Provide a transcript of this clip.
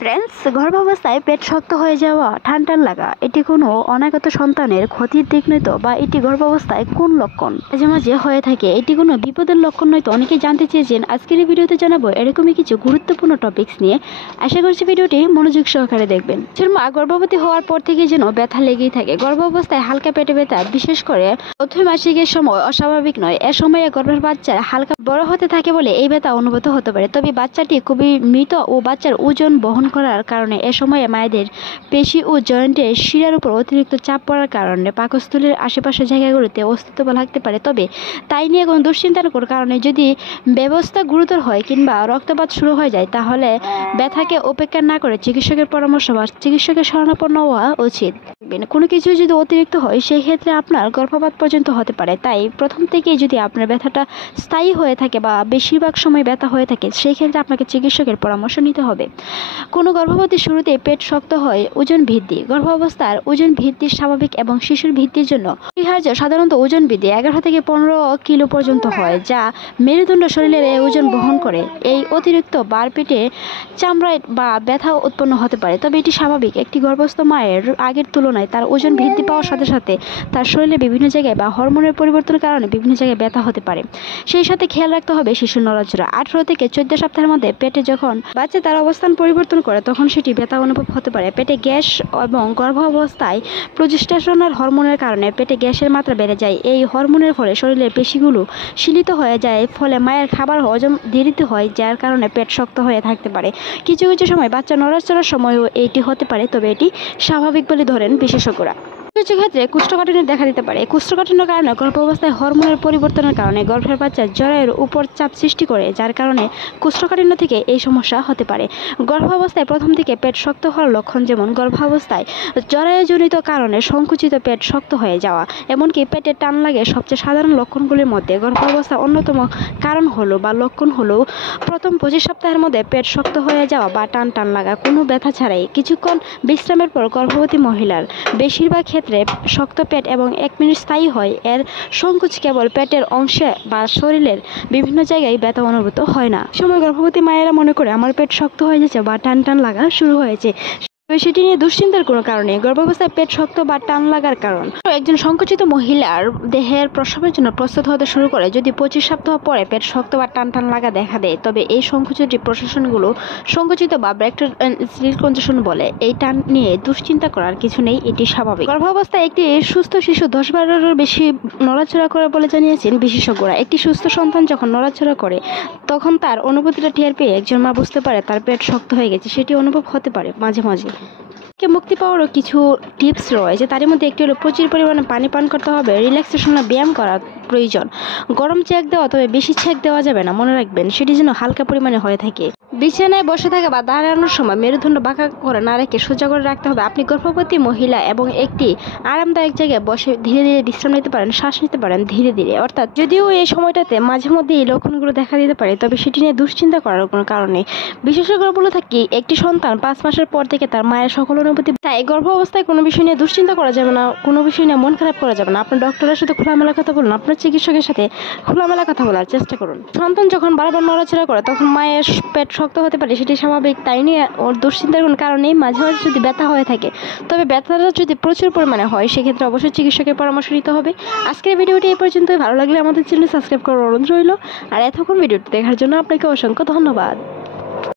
Friends, গর্ভাবস্থায় পেট শক্ত হয়ে যাওয়া, টান লাগা এটি কোনো অনাগত সন্তানের ক্ষতির দিক নয়তো বা এটি গর্ভাবস্থায় কোন লক্ষণ মাঝে মাঝে হয়ে থাকে, এটি কোনো বিপদের লক্ষণ নয়তো অনেকে জানতে চেয়েছেন। আজকের এই ভিডিওতে জানাবো এরকমই কিছু গুরুত্বপূর্ণ টপিকস নিয়ে। আশা করছি ভিডিওটি মনোযোগ সহকারে দেখবেন। মা গর্ভবতী হওয়ার পর থেকে যেন ব্যথা লেগেই থাকে। গর্ভাবস্থায় হালকা পেটে ব্যথা, বিশেষ করে প্রথম মাসিকের সময় অস্বাভাবিক নয়। এ সময়ে গর্ভের বাচ্চার হালকা বড় হতে থাকে বলে এই ব্যথা অনুভূত হতে পারে। তবে বাচ্চাটি খুবই মৃত ও বাচ্চার ওজন বহন করার কারণে এ সময়ে মায়েদের পেশি ও জয়েন্টের শিরার উপর অতিরিক্ত চাপ পড়ার কারণে পাকস্থলীর আশেপাশের জায়গাগুলোতে অস্তিত্ব লাগতে পারে। তবে তাই নিয়ে কোনো দুশ্চিন্তার কারণে যদি ব্যবস্থা গুরুতর হয় কিংবা রক্তপাত শুরু হয়ে যায়, তাহলে ব্যথাকে উপেক্ষা না করে চিকিৎসকের পরামর্শ বা চিকিৎসকের শরণাপন্ন হওয়া উচিত। কোনো কিছু যদি অতিরিক্ত হয় সেই ক্ষেত্রে আপনার গর্ভপাত পর্যন্ত হতে পারে। তাই প্রথম থেকেই যদি আপনার ব্যথাটা স্থায়ী হয়ে থাকে বা বেশিরভাগ সময় ব্যথা হয়ে থাকে, সেই ক্ষেত্রে আপনাকে চিকিৎসকের পরামর্শ নিতে হবে। কোনো গর্ভবতী শুরুতে পেট শক্ত হয়। ওজন বৃদ্ধি, গর্ভাবস্থার ওজন বৃদ্ধি স্বাভাবিক এবং শিশুর বৃদ্ধির জন্য অপরিহার্য। সাধারণত ওজন বৃদ্ধি 11 থেকে 15 কিলো পর্যন্ত হয়, যা মেরুদণ্ড শরীরের ওজন বহন করে। এই অতিরিক্ত বার পেটে চামড়ায় বা ব্যথা উৎপন্ন হতে পারে, তবে এটি স্বাভাবিক। একটি গর্ভস্থ মায়ের আগের তুলনায় তার ওজন বৃদ্ধি পাওয়ার সাথে সাথে তার শরীরে বিভিন্ন জায়গায় বা হরমোনের পরিবর্তনের কারণে বিভিন্ন জায়গায় ব্যথা হতে পারে। সেই সাথে খেয়াল রাখতে হবে শিশুর নড়াচড়া। 18 থেকে 14 সপ্তাহের মধ্যে পেটে যখন বাচ্চা তার অবস্থান পরিবর্তন করে, তখন সেটি ব্যথা অনুভব হতে পারে। পেটে গ্যাস এবং গর্ভাবস্থায় প্রজেস্টেরনের হরমোনের কারণে পেটে গ্যাসের মাত্রা বেড়ে যায়। এই হরমোনের ফলে শরীরের পেশিগুলো শিথিল হয়ে যায়, ফলে মায়ের খাবার হজম দেরিতে হয়, যার কারণে পেট শক্ত হয়ে থাকতে পারে। কিছু কিছু সময় বাচ্চা নড়াচড়ার সময়ও এটি হতে পারে, তবে এটি স্বাভাবিক বলে ধরেন বিশেষজ্ঞরা। কিছু ক্ষেত্রে কোষ্ঠকাঠিন্য দেখা দিতে পারে। কোষ্ঠকাঠিন্যের কারণে গর্ভাবস্থায় হরমোনের পরিবর্তনের কারণে গর্ভের বাচ্চার জরায়ুর উপর চাপ সৃষ্টি করে, যার কারণে কোষ্ঠকাঠিন্য থেকে এই সমস্যা হতে পারে। গর্ভাবস্থায় প্রথম দিকে পেট শক্ত হওয়ার লক্ষণ যেমন গর্ভাবস্থায় জরায়ুজনিত কারণে সংকুচিত পেট শক্ত হয়ে যাওয়া, এমনকি পেটে টান লাগে। সবচেয়ে সাধারণ লক্ষণগুলির মধ্যে গর্ভাবস্থার অন্যতম কারণ হলো বা লক্ষণ হলো প্রথম 25 সপ্তাহের মধ্যে পেট শক্ত হয়ে যাওয়া বা টান লাগা, কোনো ব্যথা ছাড়াই। কিছুক্ষণ বিশ্রামের পর গর্ভবতী মহিলার বেশিরভাগ ক্ষেত্রে শক্ত পেট এবং 1 মিনিট স্থায়ী হয়। এর সংকোচ কেবল পেটের অংশে বা শরীরের বিভিন্ন জায়গায় ব্যথা অনুভূত হয় না। সময় গর্ভবতী মায়েরা মনে করে আমার পেট শক্ত হয়ে যাচ্ছে বা টান লাগা শুরু হয়েছে, সেটি নিয়ে দুশ্চিন্তার কোনো কারণে। গর্ভাবস্থায় পেট শক্ত বা টান লাগার কারণ একজন সংকুচিত মহিলার দেহের প্রসবের জন্য প্রস্তুত হতে শুরু করে। যদি 25 সপ্তাহ পরে পেট শক্ত বা টান লাগা দেখা দেয়, তবে এই সংকুচিত প্রশাসনগুলো সংকুচিত বা ব্যাকটেরিয়াল বলে। এই টান নিয়ে দুশ্চিন্তা করার কিছু নেই, এটি স্বাভাবিক। গর্ভাবস্থায় একটি সুস্থ শিশু 10-12 বেশি নড়াচড়া করে বলে জানিয়েছেন বিশেষজ্ঞরা। একটি সুস্থ সন্তান যখন নড়াচড়া করে, তখন তার অনুভূতিটা টের পেয়ে একজন মা বুঝতে পারে তার পেট শক্ত হয়ে গেছে। সেটি অনুভব হতে পারে মাঝে মাঝে। মুক্তি পাওয়ারও কিছু টিপস রয়েছে, তার মধ্যে একটি হলো প্রচুর পরিমাণে পানি পান করতে হবে, রিল্যাক্সেশন ব্যায়াম করা প্রয়োজন। গরম চেক দেওয়া, তবে বেশি চেক দেওয়া যাবে না, মনে রাখবেন সেটি যেন হালকা পরিমাণে হয়ে থাকে। বিছানায় বসে থাকা বা দাঁড়ানোর সময় মেরুদণ্ড বাঁকা করে না রেখে সোজা করে রাখতে হবে। আপনি গর্ভবতী মহিলা এবং একটি আরামদায়ক জায়গায় বসে ধীরে ধীরে বিশ্রাম নিতে পারেন, শ্বাস নিতে পারেন ধীরে ধীরে। অর্থাৎ যদিও এই সময়টাতে মাঝে মধ্যে এই লক্ষণগুলো দেখা দিতে পারে, তবে সেটি নিয়ে দুশ্চিন্তা করার কোনো কারণ নেই। বিশেষজ্ঞরা বলে থাকি একটি সন্তান 5 মাসের পর থেকে তার মায়ের সকল অনুভূতি। তাই গর্ভ অবস্থায় কোনো বিষয় নিয়ে দুশ্চিন্তা করা যাবে না, কোনো বিষয় নিয়ে মন খারাপ করা যাবে না। আপনার ডক্টরের সাথে খোলামেলা কথা বলুন, আপনার চিকিৎসকের সাথে খোলামেলা কথা বলার চেষ্টা করুন। সন্তান যখন বারবার নড়াচড়া করে, তখন মায়ের পেট শক্ত হতে পারে, সেটি স্বাভাবিক। তাই নিয়ে ওর দুশ্চিন্তার কোনো কারণ নেই। মাঝে মাঝে যদি ব্যথা হয়ে থাকে, তবে ব্যথাটা যদি প্রচুর পরিমাণে হয়, সেক্ষেত্রে অবশ্যই চিকিৎসকের পরামর্শ নিতে হবে। আজকের ভিডিওটি এই পর্যন্তই। ভালো লাগলে আমাদের চ্যানেল সাবস্ক্রাইব করার অনুরোধ রইল। আর এতক্ষণ ভিডিওটি দেখার জন্য আপনাকে অসংখ্য ধন্যবাদ।